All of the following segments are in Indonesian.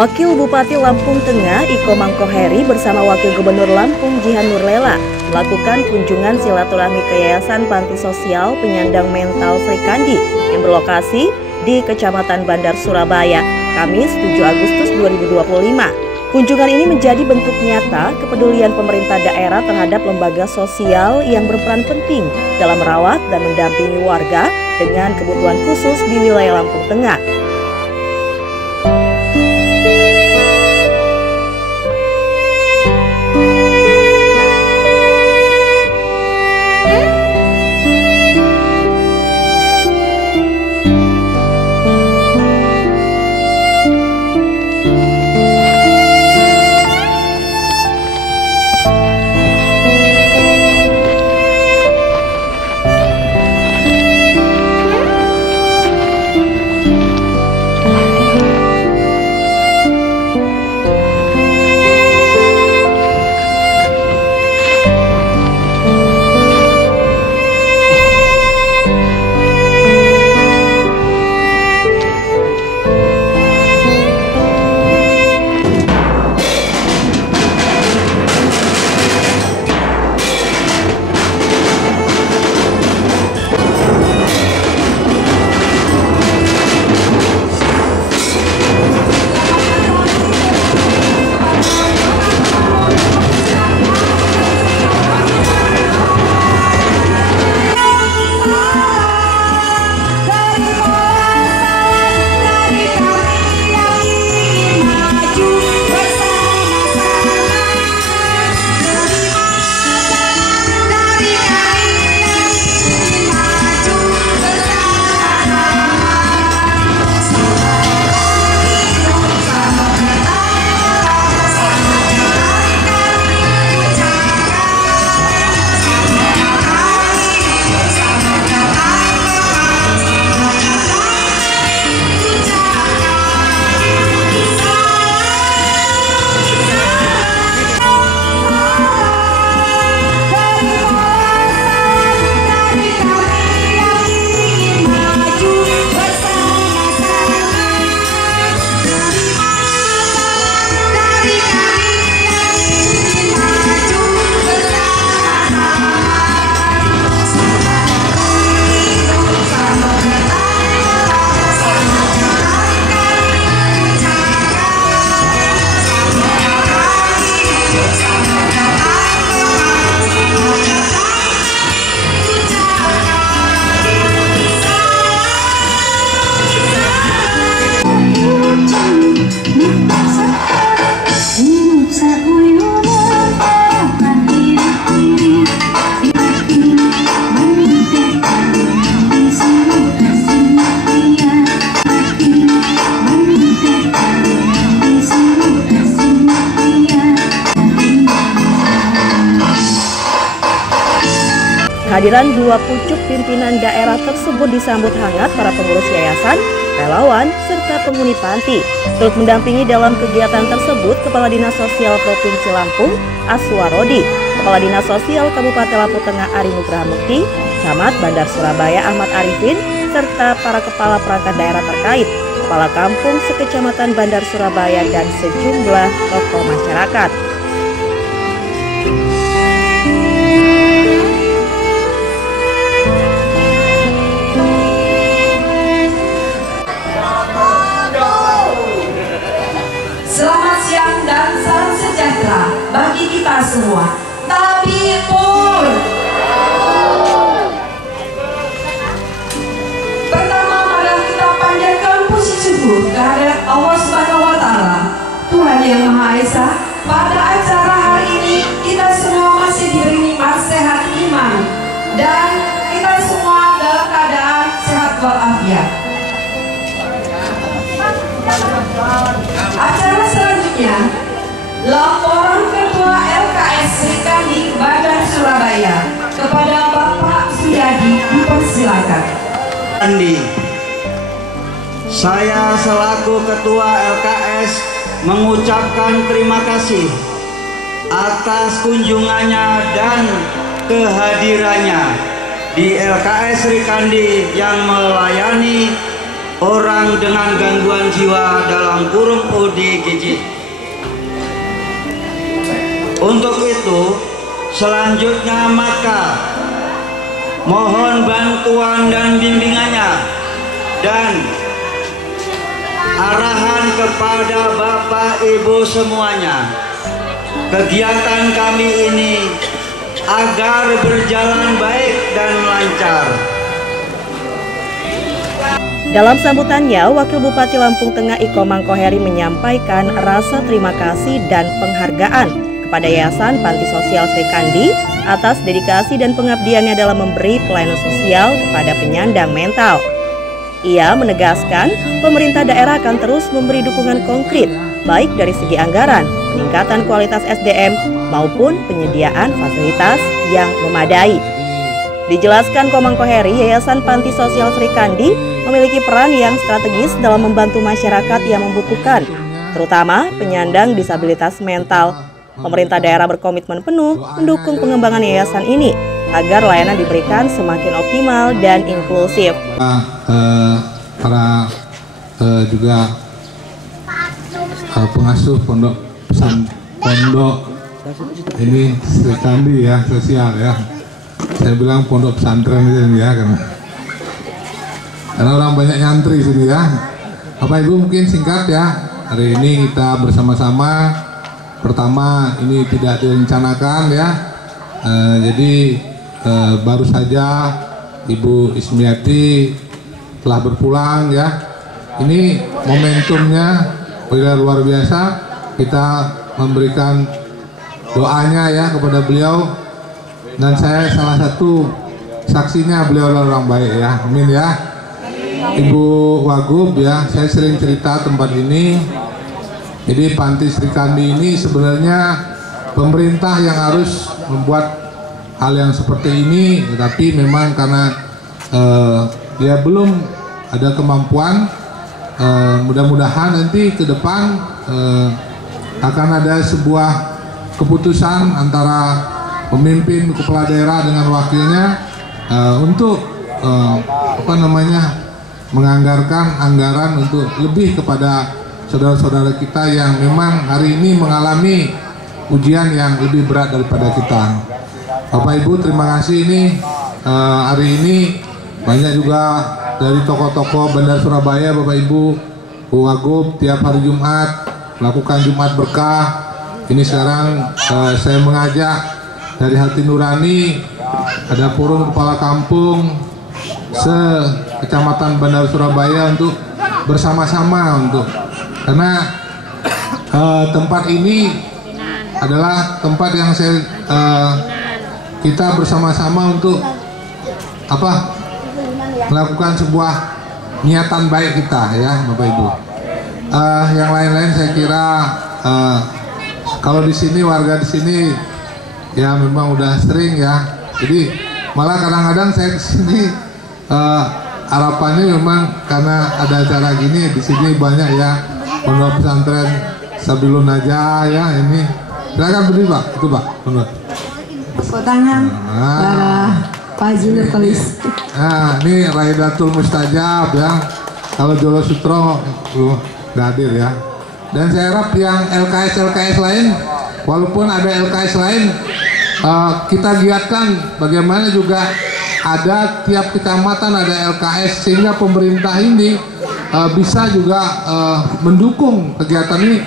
Wakil Bupati Lampung Tengah Iko Mangkoheri bersama Wakil Gubernur Lampung Jihan Nurlela melakukan kunjungan silaturahmi ke Yayasan Panti Sosial Penyandang Mental Sri Kandi yang berlokasi di Kecamatan Bandar Surabaya, Kamis 7 Agustus 2025. Kunjungan ini menjadi bentuk nyata kepedulian pemerintah daerah terhadap lembaga sosial yang berperan penting dalam merawat dan mendampingi warga dengan kebutuhan khusus di wilayah Lampung Tengah. Kehadiran dua pucuk pimpinan daerah tersebut disambut hangat para pengurus yayasan, relawan, serta penghuni panti. Turut mendampingi dalam kegiatan tersebut Kepala Dinas Sosial Provinsi Lampung, Aswarodi, Kepala Dinas Sosial Kabupaten Lampung Tengah Ari Nugraha Mukti, Camat Bandar Surabaya Ahmad Arifin, serta para kepala perangkat daerah terkait, kepala kampung sekecamatan Bandar Surabaya, dan sejumlah tokoh masyarakat. Selamat siang dan salam sejahtera bagi kita semua. Tapi pun pertama, mari kita panjatkan puji syukur kehadirat Allah Subhanahu wa Ta'ala, Tuhan Yang Maha Esa. Pada acara hari ini kita semua masih diberi nikmat sehat iman dan kita semua dalam keadaan sehat walafiat. Acara selanjutnya, laporan Ketua LKS Sri Kandi Bandar Surabaya kepada Bapak Suyadi, dipersilakan. Saya selaku Ketua LKS mengucapkan terima kasih atas kunjungannya dan kehadirannya di LKS Sri Kandi yang melayani orang dengan gangguan jiwa dalam kurung ODGJ. Untuk itu, selanjutnya maka mohon bantuan dan bimbingannya dan arahan kepada Bapak Ibu semuanya. Kegiatan kami ini agar berjalan baik dan lancar. Dalam sambutannya, Wakil Bupati Lampung Tengah Iko Mangkoheri menyampaikan rasa terima kasih dan penghargaan kepada Yayasan Panti Sosial Sri Kandi atas dedikasi dan pengabdiannya dalam memberi pelayanan sosial kepada penyandang mental. Ia menegaskan pemerintah daerah akan terus memberi dukungan konkret, baik dari segi anggaran, peningkatan kualitas SDM, maupun penyediaan fasilitas yang memadai. Dijelaskan Komangkoheri, Yayasan Panti Sosial Sri Kandi memiliki peran yang strategis dalam membantu masyarakat yang membutuhkan, terutama penyandang disabilitas mental. Pemerintah daerah berkomitmen penuh mendukung pengembangan yayasan ini agar layanan diberikan semakin optimal dan inklusif. Para juga pengasuh pondok ini Sri Kandi ya, sosial ya. Saya bilang pondok pesantren ini ya, karena orang banyak nyantri sini ya. Bapak Ibu mungkin singkat ya. Hari ini kita bersama-sama. Pertama, ini tidak direncanakan ya. Jadi baru saja Ibu Ismiati telah berpulang ya. Ini momentumnya luar biasa. Kita memberikan doanya ya kepada beliau. Dan saya salah satu saksinya, beliau orang baik ya, amin ya. Ibu Wagub ya, saya sering cerita tempat ini. Jadi Panti Sri Kandi ini sebenarnya pemerintah yang harus membuat hal yang seperti ini, tetapi memang karena dia belum ada kemampuan. Mudah-mudahan nanti ke depan akan ada sebuah keputusan antara pemimpin kepala daerah dengan wakilnya untuk menganggarkan anggaran untuk lebih kepada saudara-saudara kita yang memang hari ini mengalami ujian yang lebih berat daripada kita. Bapak Ibu terima kasih ini hari ini banyak juga dari tokoh-tokoh Bandar Surabaya, Bapak Ibu, Bu Wagub tiap hari Jumat melakukan Jumat Berkah. Ini sekarang saya mengajak dari hati nurani, ada forum kepala kampung se-Kecamatan Bandar Surabaya untuk bersama-sama karena tempat ini adalah tempat yang kita bersama-sama untuk melakukan sebuah niatan baik kita ya Bapak Ibu. Yang lain-lain saya kira kalau di sini warga di sini ya memang udah sering ya, jadi malah kadang-kadang saya kesini harapannya memang karena ada acara gini di sini banyak ya pondok pesantren Sabilun aja ya. Ini silakan berdiri Pak, itu Pak pondok. Tepuk tangan para Pak Junior Tulis. Nah ini Raidatul Mustajab ya, kalau Jolo Sutro belum hadir ya. Dan saya harap yang LKS lain, walaupun ada LKS lain, kita giatkan bagaimana juga ada tiap kecamatan ada LKS sehingga pemerintah ini bisa juga mendukung kegiatan ini,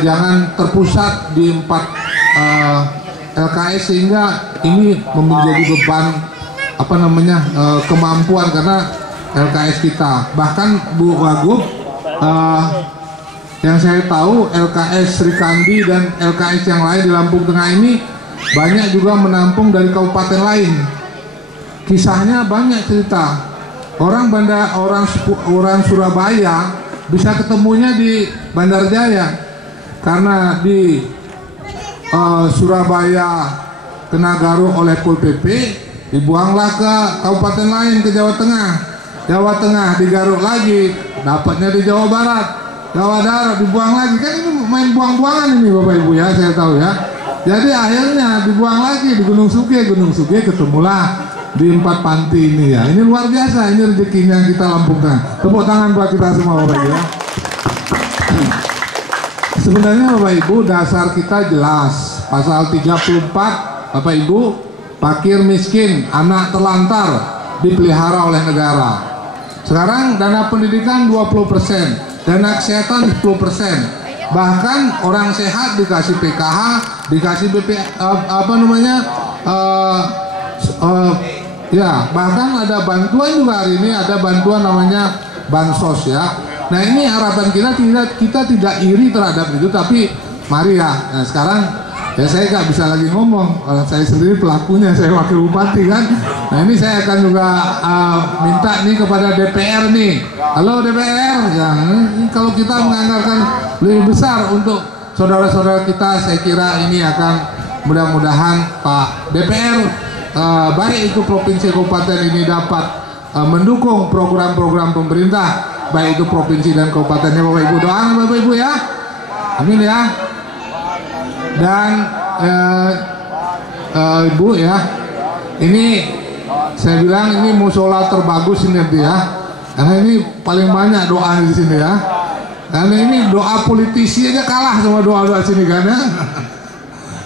jangan terpusat di 4 LKS sehingga ini menjadi beban kemampuan karena LKS kita. Bahkan Bu Wagub, yang saya tahu LKS Sri Kandi dan LKS yang lain di Lampung Tengah ini banyak juga menampung dari kabupaten lain. Kisahnya banyak cerita. Orang Surabaya bisa ketemunya di Bandarjaya karena di Surabaya kena garuk oleh Pol PP, dibuanglah ke kabupaten lain, ke Jawa Tengah. Jawa Tengah digaruk lagi, dapatnya di Jawa Barat. Jawa Barat dibuang lagi, kan ini main buang-buangan ini Bapak Ibu ya, saya tahu ya. Jadi akhirnya dibuang lagi di Gunung Suge ketemulah di 4 panti ini ya. Ini luar biasa, ini rezekinya kita Lampung Tengah. Tepuk tangan buat kita semua Bapak Ibu ya. Sebenarnya Bapak Ibu dasar kita jelas, pasal 34 Bapak Ibu, fakir miskin, anak terlantar dipelihara oleh negara. Sekarang dana pendidikan 20%, dana kesehatan 10%. Bahkan orang sehat dikasih PKH, dikasih BP ya, bahkan ada bantuan juga hari ini, ada bantuan namanya bansos ya. Nah ini harapan kita tidak iri terhadap itu, tapi mari ya. Nah sekarang ya saya nggak bisa lagi ngomong, kalau saya sendiri pelakunya, saya wakil bupati kan. Nah ini saya akan juga minta nih kepada DPR nih. Halo DPR, ya, kalau kita menganggarkan lebih besar untuk saudara-saudara kita, saya kira ini akan mudah-mudahan Pak DPR baik itu provinsi kabupaten ini dapat mendukung program-program pemerintah, baik itu provinsi dan kabupatennya. Bapak Ibu doakan Bapak Ibu ya, amin ya. Dan Ibu ya, ini saya bilang ini musola terbagus ini nanti ya, karena ini paling banyak doa di sini ya. Karena ini doa politisi aja kalah sama doa-doa sini kan ya.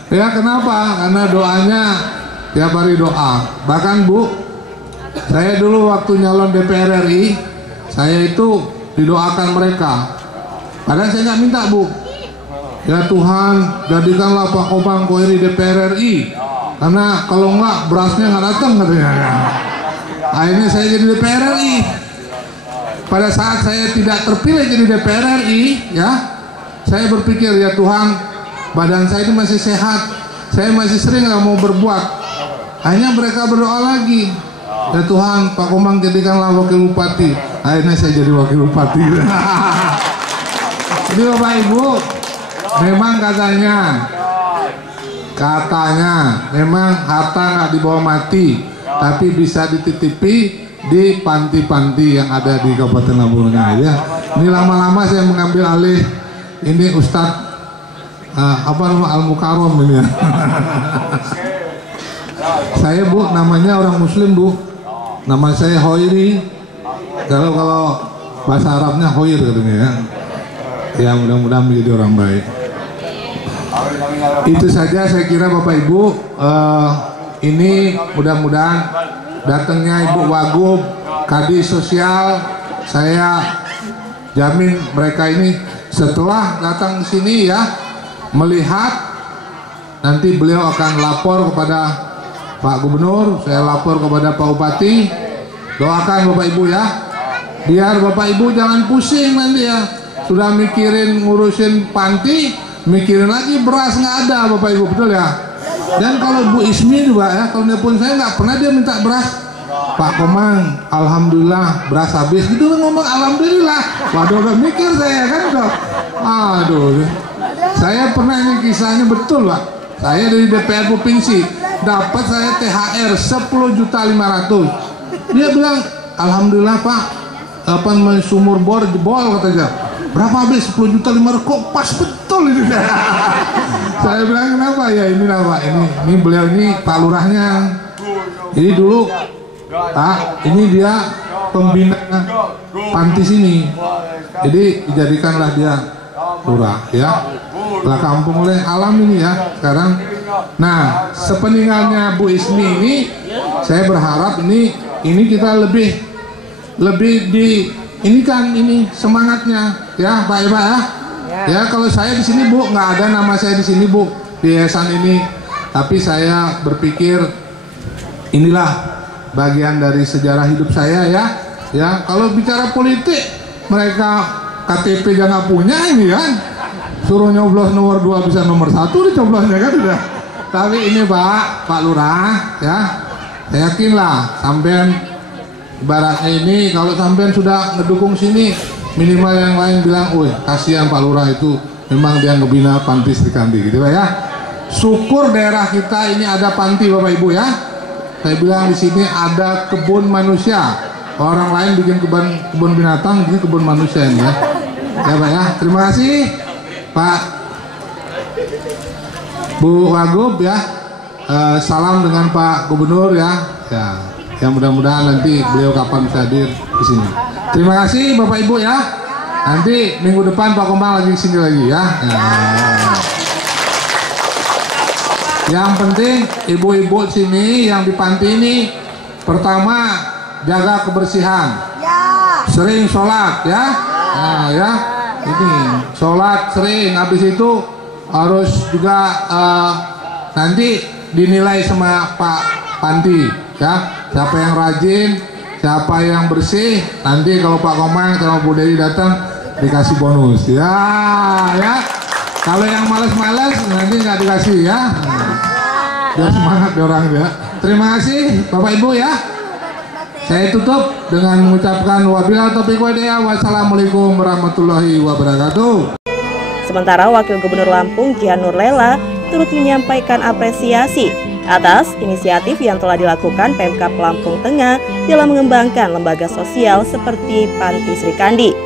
Ya kenapa? Karena doanya tiap hari doa. Bahkan Bu, saya dulu waktu nyalon DPR RI, saya itu didoakan mereka. Padahal saya nggak minta Bu. Ya Tuhan, jadikanlah Pak Komang Koheri DPR RI. Karena kalau nggak berasnya nggak datang katanya. Akhirnya saya jadi DPR RI. Pada saat saya tidak terpilih jadi DPR RI, ya, saya berpikir ya Tuhan, badan saya ini masih sehat, saya masih sering nggak mau berbuat. Akhirnya mereka berdoa lagi, ya Tuhan, Pak Komang jadikanlah wakil bupati. Akhirnya saya jadi wakil bupati. Jadi Bapak Ibu, memang katanya memang harta nggak dibawa mati, tapi bisa dititipi di panti-panti yang ada di Kabupaten Lampung Tengah ya. Ini lama-lama saya mengambil alih ini Ustadz Al-Mukarram ini ya. Saya Bu, namanya orang Muslim Bu, nama saya Hoiri. Kalau bahasa Arabnya Hoir katanya ya. Ya mudah-mudahan menjadi orang baik. Itu saja saya kira Bapak Ibu. Ini mudah-mudahan datangnya Ibu Wagub, Kadis Sosial, saya jamin mereka ini setelah datang ke sini ya, melihat nanti beliau akan lapor kepada Pak Gubernur, saya lapor kepada Pak Bupati. Doakan Bapak Ibu ya, biar Bapak Ibu jangan pusing nanti ya, sudah mikirin ngurusin panti, mikirin lagi beras nggak ada Bapak Ibu, betul ya. Dan kalau Bu Ismi juga ya, kalau nelpon saya nggak pernah dia minta beras. Pak Komang, alhamdulillah beras habis, gitu kan ngomong alhamdulillah. Waduh, udah mikir saya kan udah. Aduh, saya pernah ini kisahnya betul Pak. Saya dari DPR provinsi dapat saya THR 10.500.000. Dia bilang alhamdulillah Pak, sumur bor jebol katanya. Berapa habis? 10.500.000. Kok pas betul ini. Saya bilang kenapa ya, inilah Pak, ini beliau ini Pak Lurahnya. Jadi dulu ini dia pembina panti sini, jadi dijadikanlah dia lurah ya, lah kampung oleh alam ini ya sekarang. Nah sepeninggalnya Bu Ismi ini, saya berharap ini kita lebih di ini kan ini semangatnya ya Pak ya Pak ya. Ya kalau saya di sini Bu, nggak ada nama saya di sini Bu, di yayasan ini, tapi saya berpikir inilah bagian dari sejarah hidup saya ya. Ya kalau bicara politik, mereka KTP aja nggak punya ini kan, suruh nyoblos nomor 2 bisa nomor 1 dicoblosnya kan udah. Tapi ini Pak Lurah ya, saya yakin lah sampean ibaratnya ini kalau sampean sudah ngedukung sini, minimal yang lain bilang, wih kasihan Pak Lurah itu memang dia ngebina panti Sri Kandi gitu Pak ya. Syukur daerah kita ini ada panti Bapak Ibu ya. Saya bilang di sini ada kebun manusia. Orang lain bikin kebun binatang, ini kebun manusia ini ya. Ya Pak ya. Terima kasih Pak Bu Wagub ya. salam dengan Pak Gubernur ya. Ya mudah-mudahan nanti beliau kapan bisa hadir di sini. Terima kasih Bapak Ibu ya. Nanti minggu depan Pak Komang lagi sini lagi ya. Yang penting ibu-ibu sini yang di panti ini pertama jaga kebersihan, sering sholat ya. Nah ya, ini sholat sering. Habis itu harus juga nanti dinilai sama Pak Panti ya. Siapa yang rajin, siapa yang bersih. Nanti kalau Pak Komang sama Bu Dewi datang dikasih bonus ya. Kalau yang malas-malas nanti nggak dikasih ya. Biar semangat orang ya. Terima kasih Bapak Ibu ya. Saya tutup dengan mengucapkan wabillahi taufiq wal hidayah. Wassalamualaikum warahmatullahi wabarakatuh. Sementara Wakil Gubernur Lampung Jihan Nurlela turut menyampaikan apresiasi atas inisiatif yang telah dilakukan Pemkab Lampung Tengah dalam mengembangkan lembaga sosial seperti Panti Sri Kandi.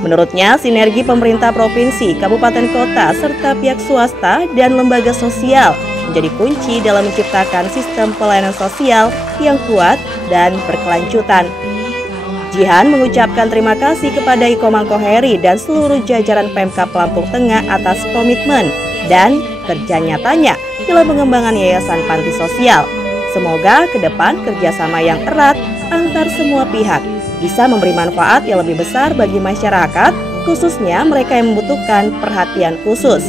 Menurutnya, sinergi pemerintah provinsi, kabupaten kota, serta pihak swasta dan lembaga sosial menjadi kunci dalam menciptakan sistem pelayanan sosial yang kuat dan berkelanjutan. Jihan mengucapkan terima kasih kepada Iko Mangkoheri dan seluruh jajaran Pemkab Lampung Tengah atas komitmen dan kerja nyatanya dalam pengembangan Yayasan Panti Sosial. Semoga ke depan kerjasama yang erat antar semua pihak bisa memberi manfaat yang lebih besar bagi masyarakat, khususnya mereka yang membutuhkan perhatian khusus.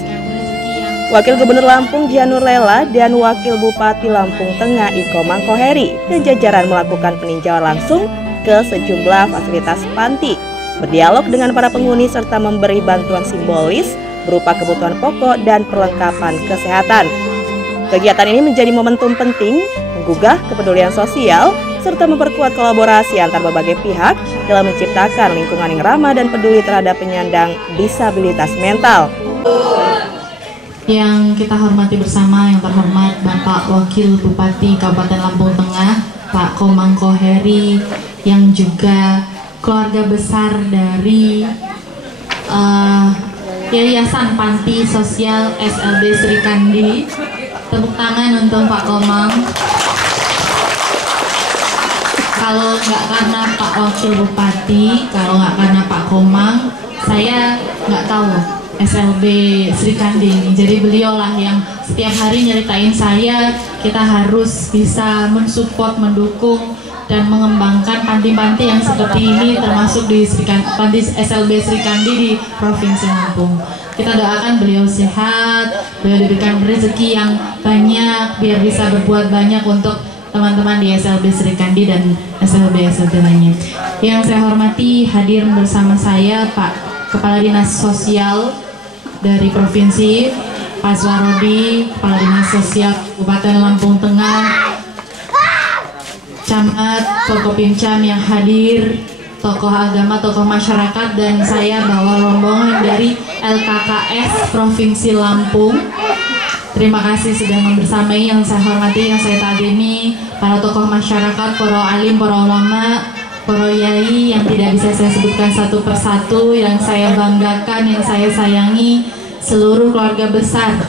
Wakil Gubernur Lampung Jihan Nurlela dan Wakil Bupati Lampung Tengah Iko Mangkoheri dan jajaran melakukan peninjauan langsung ke sejumlah fasilitas panti, berdialog dengan para penghuni serta memberi bantuan simbolis berupa kebutuhan pokok dan perlengkapan kesehatan. Kegiatan ini menjadi momentum penting menggugah kepedulian sosial serta memperkuat kolaborasi antar berbagai pihak dalam menciptakan lingkungan yang ramah dan peduli terhadap penyandang disabilitas mental. Yang kita hormati bersama, yang terhormat Bapak Wakil Bupati Kabupaten Lampung Tengah, Pak Iko Mangkoheri, yang juga keluarga besar dari Yayasan Panti Sosial SLB Sri Kandi. Tepuk tangan untuk Pak Komang. Kalau nggak karena Pak Wakil Bupati, kalau nggak karena Pak Komang, saya nggak tahu SLB Sri Kandi ini. Jadi beliaulah yang setiap hari nyeritain saya, kita harus bisa mensupport, mendukung, dan mengembangkan panti-panti yang seperti ini, termasuk di Panti SLB Sri Kandi di Provinsi Lampung. Kita doakan beliau sehat, beliau diberikan rezeki yang banyak, biar bisa berbuat banyak untuk teman-teman di SLB Sri Kandi dan SLB lainnya. Yang saya hormati, hadir bersama saya Pak Kepala Dinas Sosial dari Provinsi, Pak Swarodi, Kepala Dinas Sosial Kabupaten Lampung Tengah, Camat, Forkopimcam yang hadir, tokoh agama, tokoh masyarakat, dan saya bawa rombongan dari LKKS Provinsi Lampung. Terima kasih sudah membersamai. Yang saya hormati, yang saya taatini, para tokoh masyarakat, para alim, para ulama, para yai yang tidak bisa saya sebutkan satu persatu, yang saya banggakan, yang saya sayangi, seluruh keluarga besar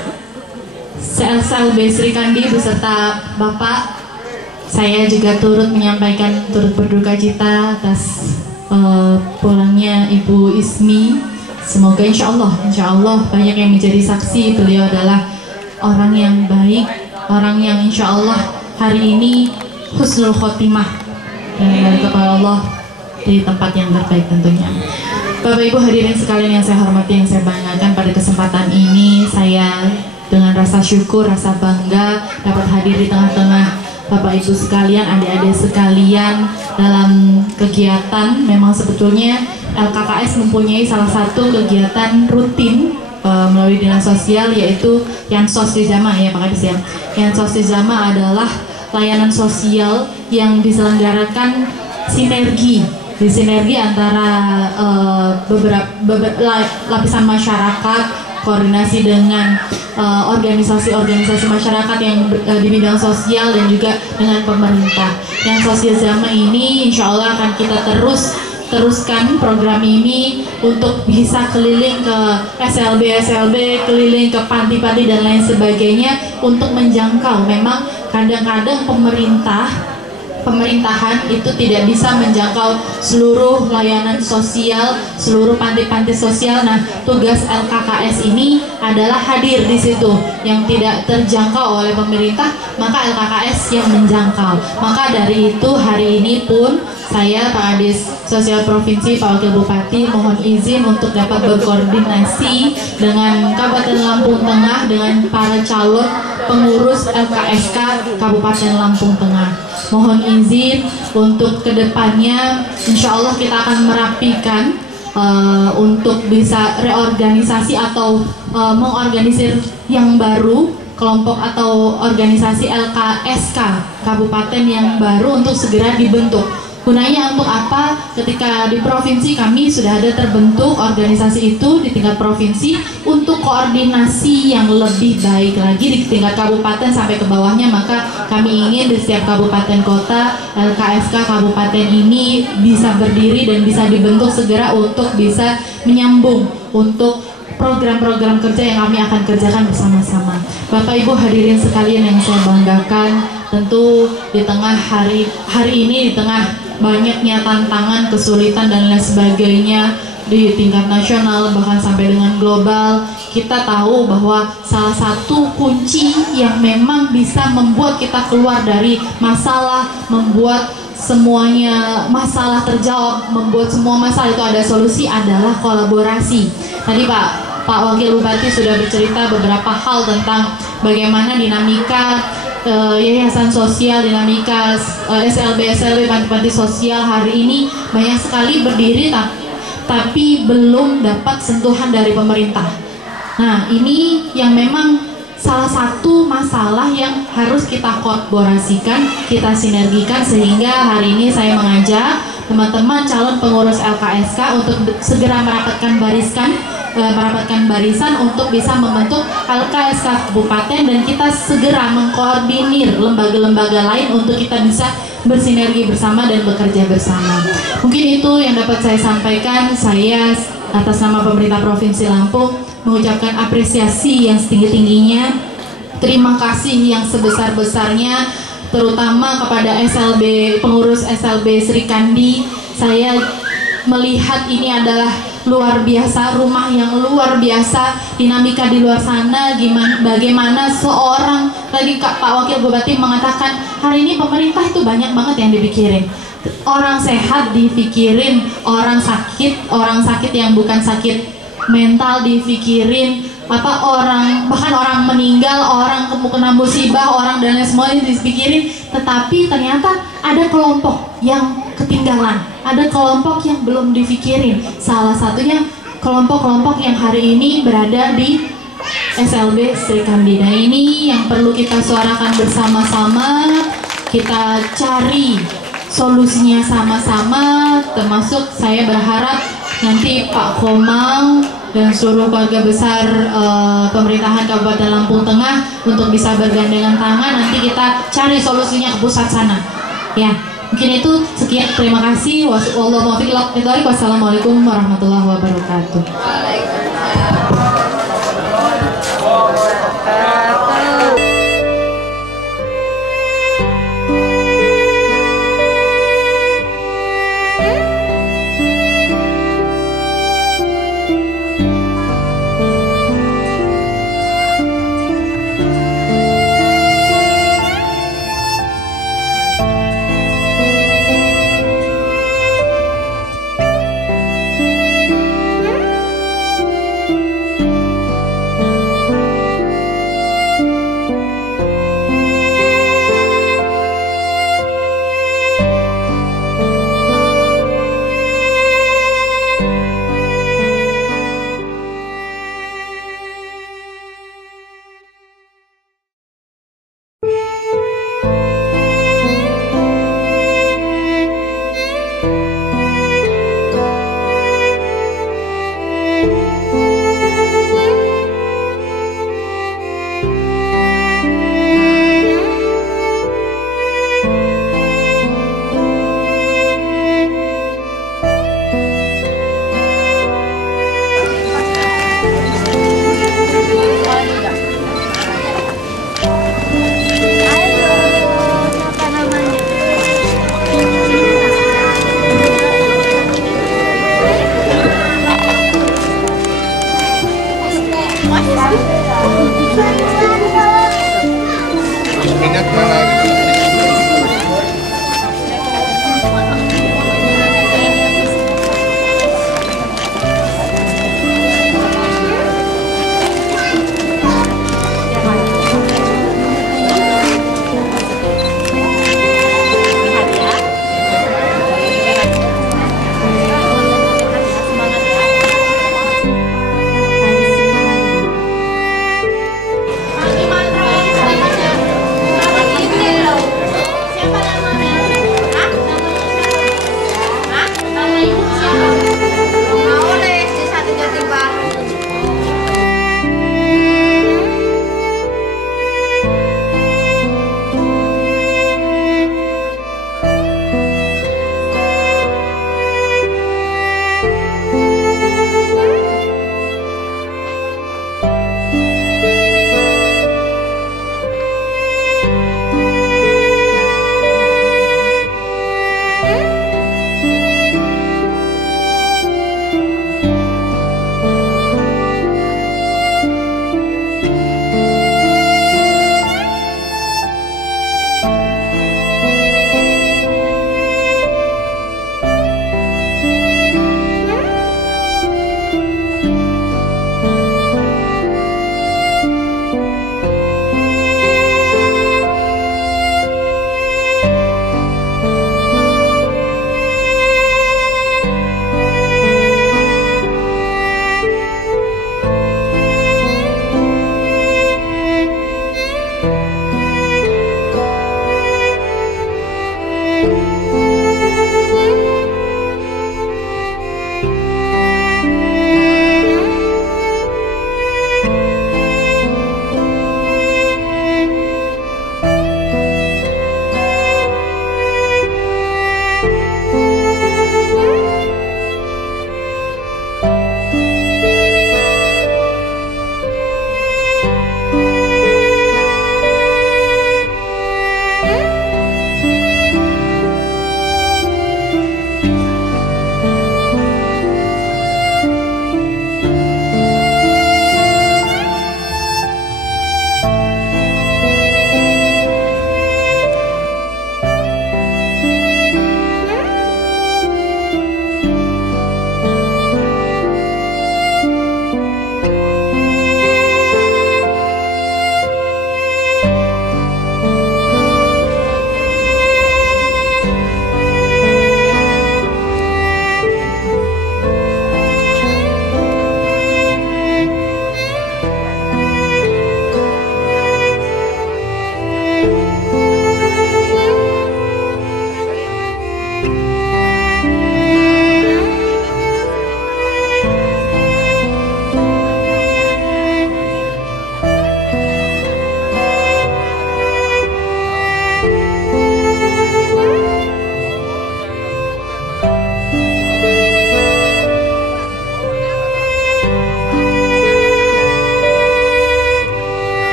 SLB Sri Kandi beserta Bapak. Saya juga turut menyampaikan, turut berduka cita atas pulangnya Ibu Ismi. Semoga insya Allah banyak yang menjadi saksi. Beliau adalah orang yang baik, orang yang insya Allah hari ini husnul khotimah dari kepada Allah di tempat yang terbaik tentunya. Bapak Ibu hadirin sekalian yang saya hormati, yang saya banggakan, pada kesempatan ini saya dengan rasa syukur, rasa bangga dapat hadir di tengah-tengah Bapak Ibu sekalian, adik-adik sekalian dalam kegiatan. Memang sebetulnya LKKS mempunyai salah satu kegiatan rutin melalui dinas sosial, yaitu Yansos di Jama ya Pak Kadis ya. Yansos di Jama adalah layanan sosial yang diselenggarakan sinergi antara beberapa lapisan masyarakat, koordinasi dengan organisasi-organisasi masyarakat yang di bidang sosial dan juga dengan pemerintah. Yang sosial Jama ini insya Allah akan kita terus teruskan program ini untuk bisa keliling ke SLB, keliling ke panti-panti dan lain sebagainya untuk menjangkau. Memang kadang-kadang pemerintahan itu tidak bisa menjangkau seluruh layanan sosial, seluruh panti-panti sosial. Nah, tugas LKKS ini adalah hadir di situ. Yang tidak terjangkau oleh pemerintah, maka LKKS yang menjangkau. Maka dari itu hari ini pun saya, Pak Kadis Sosial Provinsi, Pak Wakil Bupati, mohon izin untuk dapat berkoordinasi dengan Kabupaten Lampung Tengah, dengan para calon pengurus LKSK Kabupaten Lampung Tengah. Mohon izin untuk kedepannya, insya Allah kita akan merapikan untuk bisa reorganisasi atau mengorganisir yang baru, kelompok atau organisasi LKSK Kabupaten yang baru untuk segera dibentuk. Gunanya untuk apa? Ketika di provinsi kami sudah ada terbentuk organisasi itu di tingkat provinsi, untuk koordinasi yang lebih baik lagi di tingkat kabupaten sampai ke bawahnya, maka kami ingin di setiap kabupaten kota LKSK kabupaten ini bisa berdiri dan bisa dibentuk segera untuk bisa menyambung untuk program-program kerja yang kami akan kerjakan bersama-sama. Bapak Ibu hadirin sekalian yang saya banggakan, tentu di tengah hari ini, di tengah banyaknya tantangan, kesulitan dan lain sebagainya di tingkat nasional bahkan sampai dengan global, kita tahu bahwa salah satu kunci yang memang bisa membuat kita keluar dari masalah, membuat semuanya masalah terjawab, membuat semua masalah itu ada solusi adalah kolaborasi. Tadi Pak Wakil Bupati sudah bercerita beberapa hal tentang bagaimana dinamika yayasan sosial, dinamika SLB, panti-panti sosial hari ini banyak sekali berdiri tapi belum dapat sentuhan dari pemerintah. Nah, ini yang memang salah satu masalah yang harus kita kolaborasikan, kita sinergikan, sehingga hari ini saya mengajak teman-teman calon pengurus LKSK untuk segera merapatkan barisan untuk bisa membentuk LKSK Kabupaten, dan kita segera mengkoordinir lembaga-lembaga lain untuk kita bisa bersinergi bersama dan bekerja bersama. Mungkin itu yang dapat saya sampaikan. Saya atas nama pemerintah Provinsi Lampung mengucapkan apresiasi yang setinggi-tingginya, terima kasih yang sebesar-besarnya, terutama kepada pengurus SLB Sri Kandi. Saya melihat ini adalah luar biasa, rumah yang luar biasa, dinamika di luar sana, bagaimana seorang, tadi Pak Wakil Bupati mengatakan hari ini pemerintah itu banyak banget yang dipikirin. Orang sehat dipikirin, orang sakit yang bukan sakit mental dipikirin, bahkan orang meninggal, orang kena musibah, orang dan lain semuanya dipikirin. Tetapi ternyata ada kelompok yang ketinggalan, ada kelompok yang belum dipikirin. Salah satunya kelompok-kelompok yang hari ini berada di SLB Sri Kandi. Nah, ini yang perlu kita suarakan bersama-sama, kita cari solusinya sama-sama, termasuk saya berharap nanti Pak Komang dan seluruh keluarga besar pemerintahan Kabupaten Lampung Tengah untuk bisa bergandengan tangan, nanti kita cari solusinya ke pusat sana. Ya, mungkin itu sekian, terima kasih. Wassalamualaikum warahmatullahi wabarakatuh.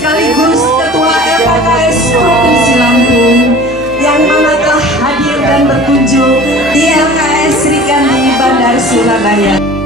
sekaligus Ketua LKKS Provinsi Lampung yang mana telah hadir dan berkunjung di LKS Srikandi Bandar Surabaya.